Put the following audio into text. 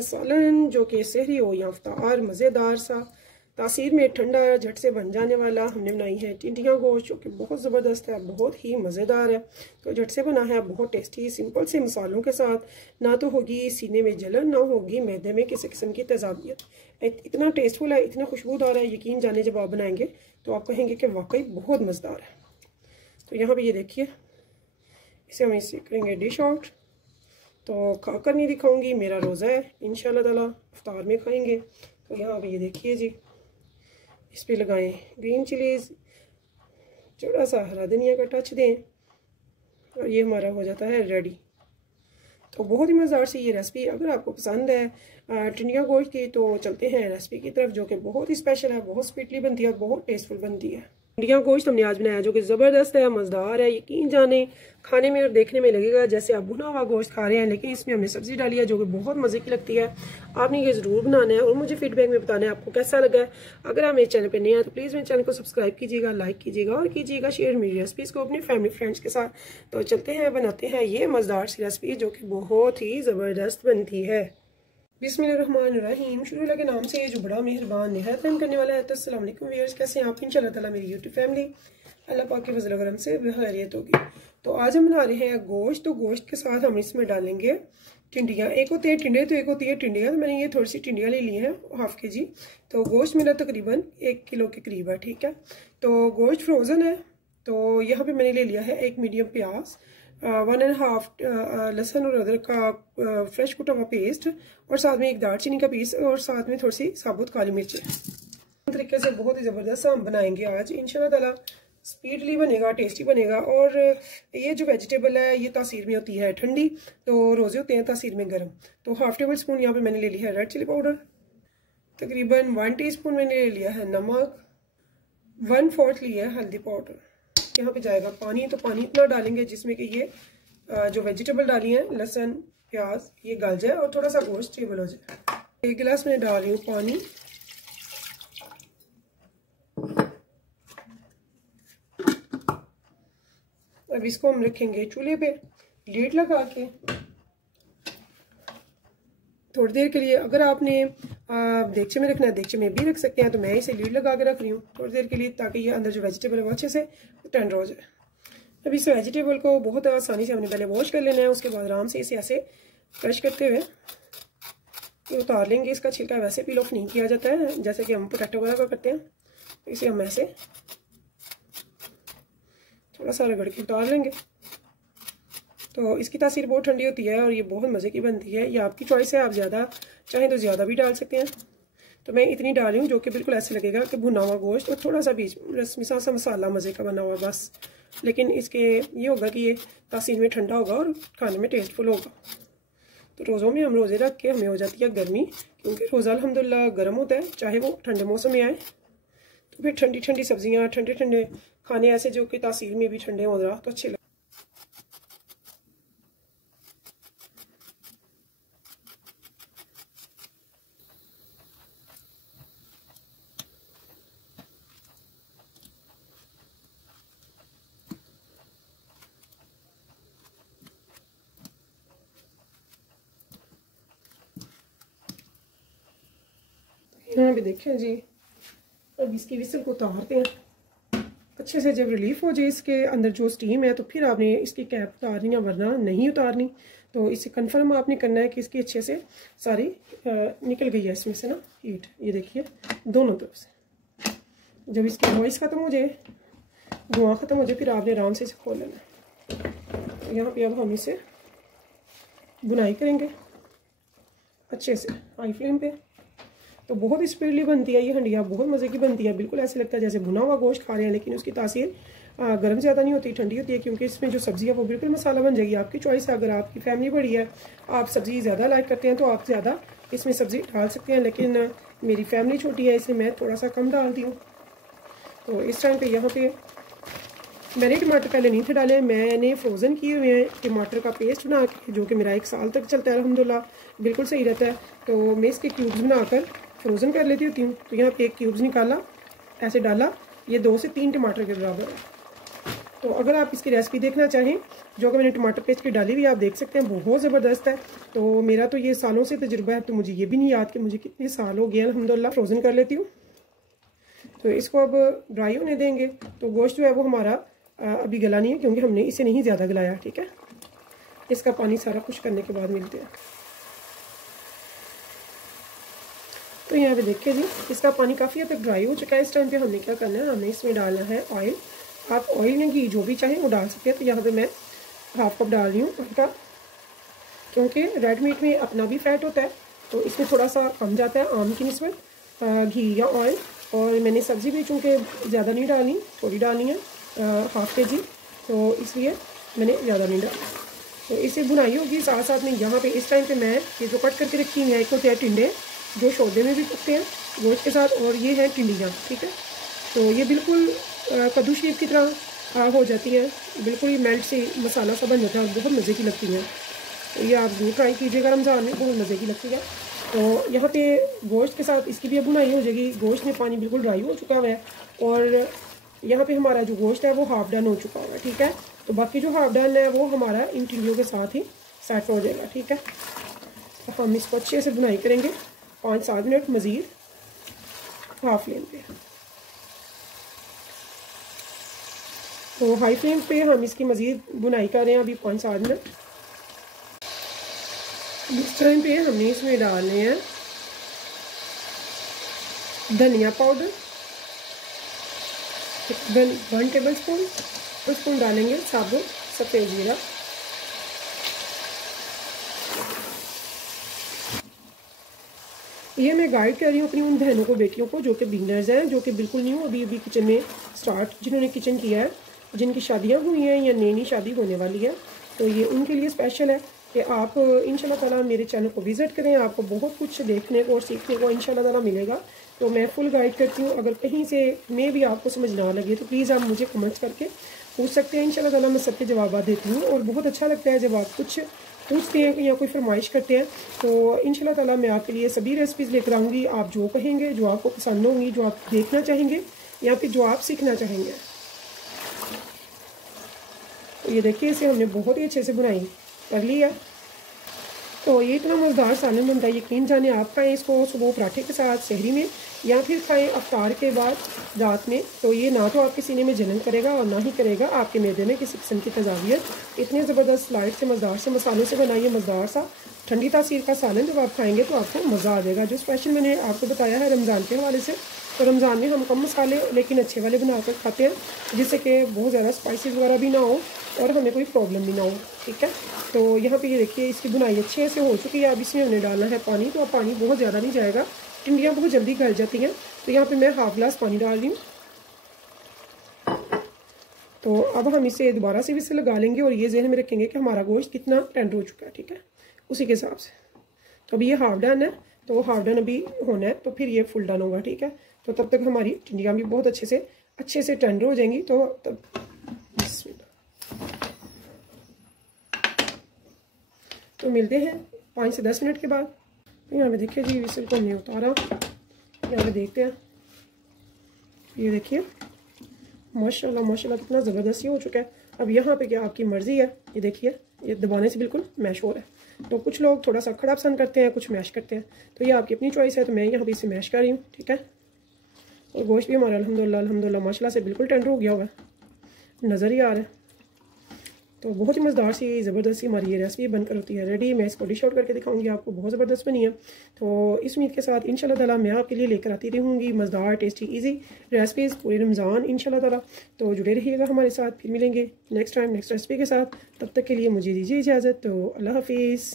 हैं सालन, जो कि सहरी हो या इफ्तार, मज़ेदार सा, तासीर में ठंडा झट से बन जाने वाला। हमने बनाई है टिंडियाँ गोश्त, जो कि बहुत ज़बरदस्त है, बहुत ही मज़ेदार है। तो झट से बना है, बहुत टेस्टी, सिंपल से मसालों के साथ। ना तो होगी सीने में जलन, ना होगी मैदे में किसी किस्म की तेज़ाबियत। इतना टेस्टफुल है, इतना खुशबूदार है, यकीन जाने जब आप बनाएंगे तो आप कहेंगे कि वाकई बहुत मज़ेदार है। तो यहाँ पर ये देखिए, इसे हम इसे करेंगे डिश आउट। तो खाकर नहीं दिखाऊंगी, मेरा रोज़ा है, इंशाल्लाह ताला इफ्तार में खाएंगे। तो यहाँ पे ये देखिए जी, इस पे लगाएं ग्रीन चिलीज़, थोड़ा सा हरा धनिया का टच दें और ये हमारा हो जाता है रेडी। तो बहुत ही मज़ेदार सी ये रेसिपी, अगर आपको पसंद है टिंडियाँ गोश्त की तो चलते हैं रेसिपी की तरफ, जो कि बहुत ही स्पेशल है, बहुत स्वीटली बनती है, बहुत टेस्टफुल बनती है। टिंडियाँ गोश्त हमने आज बनाया, जो कि ज़बरदस्त है, मज़ेदार है। यकीन जाने खाने में और देखने में लगेगा जैसे आप भुना हुआ गोश्त खा रहे हैं, लेकिन इसमें हमने सब्ज़ी डाली है जो कि बहुत मज़े की लगती है। आपने ये ज़रूर बनाना है और मुझे फीडबैक में बताना है आपको कैसा लगा है। अगर आप मेरे चैनल पर नए हैं तो प्लीज़ मेरे चैनल को सब्सक्राइब कीजिएगा, लाइक कीजिएगा और कीजिएगा शेयर मेरी रेसिपीज़ को अपने फैमिली फ्रेंड्स के साथ। तो चलते हैं, बनाते हैं ये मज़ेदार सी रेसिपी, जो कि बहुत ही ज़बरदस्त बनती है। बिस्मिल्लाहिर्रहमानिर्रहीम। शुरू के नाम से जो बड़ा मेहरबान निहायत रहम करने वाला है। तो अस्सलाम वालेकुम व्यूअर्स, कैसे हैं आप? इंशाल्लाह ताला मेरी यूट्यूब फैमिली अल्लाह पाक के फजल करम से खैरियत होगी। तो आज हम बना रहे हैं गोश्त। तो गोश्त के साथ हम इसमें डालेंगे टिंडियाँ। एक होती है टिंडे तो एक होती है टिंडियाँ। तो मैंने ये थोड़ी सी टिंडियाँ ले ली हैं, हाफ kg। तो गोश्त मेरा तकरीबन 1 किलो के करीब है, ठीक है। तो गोश्त फ्रोज़न है। तो यहाँ पे मैंने ले लिया है 1 मीडियम प्याज, 1.5 लहसुन और अदरक का फ्रेश कुटा हुआ पेस्ट, और साथ में 1 दालचीनी का पीस, और साथ में थोड़ी सी साबुत काली मिर्च। इस तरीके से बहुत ही ज़बरदस्त हम बनाएंगे आज इंशाल्लाह ताला। स्पीडली बनेगा, टेस्टी बनेगा। और ये जो वेजिटेबल है ये तासीर में होती है ठंडी, तो रोज़े होते हैं तासीर में गर्म। तो हाफ टेबल स्पून यहाँ पे मैंने ले लिया है रेड चिली पाउडर, तकरीबन 1 टीस्पून मैंने ले लिया है नमक, 1/4 लिया है हल्दी पाउडर। यहाँ पे जाएगा पानी। तो पानी इतना डालेंगे जिसमें कि ये जो वेजिटेबल डाली है, लहसुन प्याज, ये गल जाए और थोड़ा सा गोश्त स्टेबल हो जाए। 1 गिलास में डाल रही हूँ पानी। अब इसको हम रखेंगे चूल्हे पे लीड लगा के थोड़ी देर के लिए। अगर आपने देगचे में रखना है देगचे में भी रख सकते हैं, तो मैं इसे लीड लगा के रख रही हूँ थोड़ी देर के लिए, ताकि ये अंदर जो वेजिटेबल है वो अच्छे से टेंडर हो जाए। अब इस वेजिटेबल को बहुत आसानी से हमने पहले वॉश कर लेना है, उसके बाद आराम से इसे ऐसे क्रश करते हुए ये उतार लेंगे। इसका छिलका वैसे पील ऑफ नहीं किया जाता है जैसे कि हम पोटैटो वगैरह का करते हैं। तो इसे हम ऐसे थोड़ा सा रगड़ के उतार लेंगे। तो इसकी तासीर बहुत ठंडी होती है और ये बहुत मज़े की बनती है। ये आपकी चॉइस है, आप ज़्यादा चाहें तो ज़्यादा भी डाल सकते हैं। तो मैं इतनी डाल रही हूँ जो कि बिल्कुल ऐसे लगेगा कि भुना हुआ गोश्त और थोड़ा सा बीच रस्मी सा मसाला मज़े का बना हुआ बस। लेकिन इसके ये होगा कि ये तासीर में ठंडा होगा और खाने में टेस्टफुल होगा। तो रोज़ों में हम रोज़े रख के हमें हो जाती है गर्मी, क्योंकि रोज़ा अल्हम्दुलिल्लाह गर्म होता है, चाहे वो ठंडे मौसम में आए। तो फिर ठंडी ठंडी सब्जियाँ, ठंडे ठंडे खाने ऐसे जो कि तासीर में भी ठंडे हो रहा तो अच्छे लगते। यहाँ पे देखें जी, अब इसकी विसल को उतारते हैं अच्छे से। जब रिलीफ हो जाए इसके अंदर जो स्टीम है, तो फिर आपने इसकी कैप उतारनी है, वरना नहीं उतारनी। तो इसे कंफर्म आपने करना है कि इसकी अच्छे से सारी निकल गई है इसमें से ना हीट। ये देखिए दोनों तरफ से। जब इसकी वॉइस ख़त्म हो जाए, धुआं ख़त्म हो जाए, फिर आपने आराम से इसे खोल लेना है। तो यहाँ पर अब हम इसे बुनाई करेंगे अच्छे से हाई फ्लेम पे। तो बहुत स्पीडली बनती है ये हंडिया, बहुत मज़े की बनती है। बिल्कुल ऐसे लगता है जैसे भुना हुआ गोश्त खा रहे हैं, लेकिन उसकी तासीर गर्म ज़्यादा नहीं होती, ठंडी होती है, क्योंकि इसमें जो सब्ज़ी है वो बिल्कुल मसाला बन जाएगी। आपकी चॉइस है, अगर आपकी फैमिली बड़ी है, आप सब्ज़ी ज़्यादा लाइक करते हैं तो आप ज़्यादा इसमें सब्ज़ी डाल सकते हैं। लेकिन मेरी फैमिली छोटी है इसलिए मैं थोड़ा सा कम डालती हूँ। तो इस टाइम पर यहाँ पर मैंने टमाटर पहले नहीं थे डाले, मैंने फ्रोज़न किए हुए हैं टमाटर का पेस्ट बना के, जो कि मेरा 1 साल तक चलता है अल्हम्दुलिल्लाह, बिल्कुल सही रहता है। तो मैं इसके क्यूब्स बनाकर फ्रोज़न कर लेती होती हूँ। तो यहाँ पे 1 क्यूब्स निकाला, ऐसे डाला, ये 2 से 3 टमाटर के बराबर है। तो अगर आप इसकी रेसिपी देखना चाहें, जो कि मैंने टमाटर पेस्ट की डाली हुई आप देख सकते हैं, बहुत ज़बरदस्त है। तो मेरा तो ये सालों से तजुर्बा है, तो मुझे ये भी नहीं याद कि मुझे कितने साल हो गए। अल्हम्दुलिल्लाह फ्रोज़न कर लेती हूँ। तो इसको अब ड्राई होने देंगे। तो गोश्त जो है वो हमारा अभी गला नहीं है, क्योंकि हमने इसे नहीं ज़्यादा गलाया। ठीक है, इसका पानी सारा कुछ करने के बाद मिलते हैं। तो यहाँ पे देखिए जी, इसका पानी काफ़ी हद तक ड्राई हो चुका है। इस टाइम पे हमने क्या करना है, हमने इसमें डालना है ऑयल। आप ऑयल या घी जो भी चाहें वो डाल सकते हैं। तो यहाँ पे मैं हाफ कप डाल रही हूँ ऑयल का, क्योंकि रेड मीट में अपना भी फैट होता है, तो इसमें थोड़ा सा कम जाता है आम की निस्बत घी या ऑयल। और मैंने सब्ज़ी भी चूँकि ज़्यादा नहीं डालनी, थोड़ी डालनी है, हाफ के जी, तो इसलिए मैंने ज़्यादा नहीं डाला। तो इसे बुनाई होगी साथ साथ में। यहाँ पे इस टाइम पे मैं ये जो कट करके रखी हुई है, एक होते हैं टिंडे जो शोरबे में भी पकते हैं गोश्त के साथ, और ये है टिंडियाँ। ठीक है, तो ये बिल्कुल कद्दू शेप की तरह हो जाती है, बिल्कुल ही मेल्ट से मसाला सा बन जाता है और बहुत मज़े की लगती है। तो ये आप ज़रूर ट्राई कीजिएगा, रमज़ान में बहुत मज़े की लगती है। तो यहाँ पे गोश्त के साथ इसकी भी बुनाई हो जाएगी। गोश्त में पानी बिल्कुल ड्राई हो चुका हुआ है, और यहाँ पे हमारा जो गोश्त है वो हाफ डन हो चुका हुआ है। ठीक है, तो बाकी जो हाफ डन है वो हमारा इन टिंडियों के साथ ही सेट हो जाएगा। ठीक है, तो हम इसको अच्छे से बुनाई करेंगे 5-7 मिनट मज़ीद हाफ फ्लेम पे। तो हाई फ्लेम पे हम इसकी मज़ीद बुनाई कर रहे हैं अभी 5-7 मिनट। इस टाइम पे हमने इसमें डालने हैं धनिया पाउडर 1 टेबल स्पून डालेंगे, साबुत सफ़ेद जीरा, ये मैं गाइड कर रही हूँ अपनी उन बहनों को, बेटियों को जो कि बिगनर्स हैं, जो कि बिल्कुल न्यू अभी किचन में स्टार्ट, जिन्होंने किचन किया है, जिनकी शादियाँ हुई हैं या नई शादी होने वाली है। तो ये उनके लिए स्पेशल है कि आप इंशाल्लाह ताला मेरे चैनल को विज़िट करें, आपको बहुत कुछ देखने को और सीखने को इंशाल्लाह ताला मिलेगा। तो मैं फुल गाइड करती हूँ। अगर कहीं से में भी आपको समझ ना लगे तो प्लीज़ आप मुझे कमेंट्स करके पूछ सकते हैं, इंशाल्लाह ताला मैं सबके जवाब देती हूँ। और बहुत अच्छा लगता है जब आप कुछ पूछते हैं या कोई फरमाइश करते हैं, तो इंशाल्लाह ताला मैं आपके लिए सभी रेसिपीज़ लेकर आऊँगी। आप जो कहेंगे, जो आपको पसंद होंगी, जो आप देखना चाहेंगे या फिर जो आप सीखना चाहेंगे। तो ये देखिए, इसे हमने बहुत ही अच्छे से बुनाई कर ली है। तो ये इतना मज़ेदार सालन बनता है, यकीन जाने आप खाएँ इसको सुबह पराठे के साथ, सहरी में, या फिर खाएँ अफ्तार के बाद रात में। तो ये ना तो आपके सीने में जलन करेगा और ना ही करेगा आपके मैदे में किसी किस्म की तजावियत। इतने ज़बरदस्त लाइट से मज़ेदार से मसालों से बनाइए मज़ेदार सा ठंडी तासीर का सालन जब आप खाएँगे तो आपको मज़ा आ जाएगा। जो स्पेशल मैंने आपको बताया है रमज़ान के हवाले से, तो रमज़ान में हम कम मसाले लेकिन अच्छे वाले बना कर खाते हैं, जिससे कि बहुत ज़्यादा स्पाइसेस वगैरह भी ना हो और हमें कोई प्रॉब्लम भी ना हो। ठीक है, तो यहाँ पे ये देखिए इसकी बुनाई अच्छे से हो चुकी है। अब इसमें हमने डालना है पानी। तो अब पानी बहुत ज़्यादा नहीं जाएगा, टिंडियाँ बहुत जल्दी गल जाती हैं। तो यहाँ पे मैं हाफ गिलास पानी डाल रही हूँ। तो अब हम इसे दोबारा से विसल लगा लेंगे और ये जहन में रखेंगे कि हमारा गोश्त कितना टेंडर हो चुका है। ठीक है, उसी के हिसाब से। तो अभी ये हाफ डन है, तो हाफ डन अभी होना है, तो फिर ये फुल डन होगा। ठीक है, तो तब तक हमारी टिंडियाँ भी बहुत अच्छे से टेंडर हो जाएंगी। तो तब तो मिलते हैं 5 से 10 मिनट के बाद। तो यहाँ पे देखिए जी, विसल को हमने उतारा, यहाँ पे देखते हैं। ये देखिए माशाल्लाह माशाल्लाह कितना ज़बरदस्त हो चुका है। अब यहाँ पे क्या आपकी मर्ज़ी है, ये देखिए ये दबाने से बिल्कुल मैश हो रहा है। तो कुछ लोग थोड़ा सा खड़ा पसंद करते हैं, कुछ मैश करते हैं, तो ये आपकी अपनी चॉइस है। तो मैं यहाँ पे इसे मैश कर रही हूँ। ठीक है, और गोश्त भी हमारा अल्हम्दुलिल्लाह माशाल्लाह से बिल्कुल टेंडर हो गया हुआ है, नज़र ही आ रहा है। तो बहुत ही मज़ेदार सी ज़बरदस्त सी हमारी ये रेसिपी बनकर होती है रेडी। मैं इसको डिश आउट करके दिखाऊंगी आपको, बहुत ज़बरदस्त बनी है। तो इस उम्मीद के साथ इंशाल्लाह ताला मैं आपके लिए लेकर आती रहूँगी मज़ेदार टेस्टी इजी रेसिपीज़ पूरे रमज़ान इंशाल्लाह ताला। तो जुड़े रहिएगा हमारे साथ, फिर मिलेंगे नेक्स्ट टाइम नेक्स्ट रेसिपी के साथ। तब तक के लिए मुझे दीजिए इजाज़त। तो अल्लाह हाफिज़।